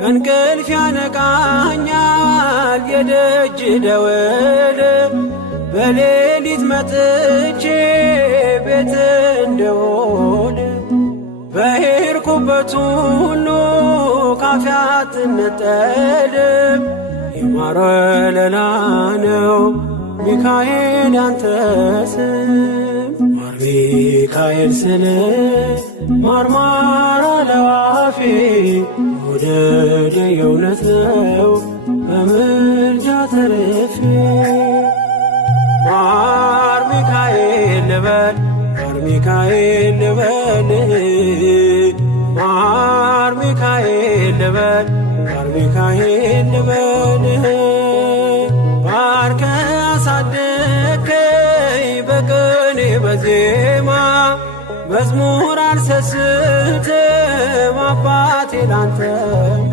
ከእንቅልፍ ያነቃኛል የደጅ ደወል በሌሊት መጥቼ ቤት እንደውል በሄድኩበት ሁሉ ካፌ አትነጠልም የማር ወለላ ነው ሚካኤል ያንተ ስም ማር ሚካኤል ስል ማርማር አለው አፌ መውደድ የእውነት ነው በምልጃ ተርፌ ማር ሚካኤል ልበል ማር ሚካኤል ልበል ማር ሚካኤል ልበል ማር ሚካኤል ልበል ባርከ አሳደከኝ በቅኔ በዜማ መዝሙር አልሰስትም አባቴ ላንተማ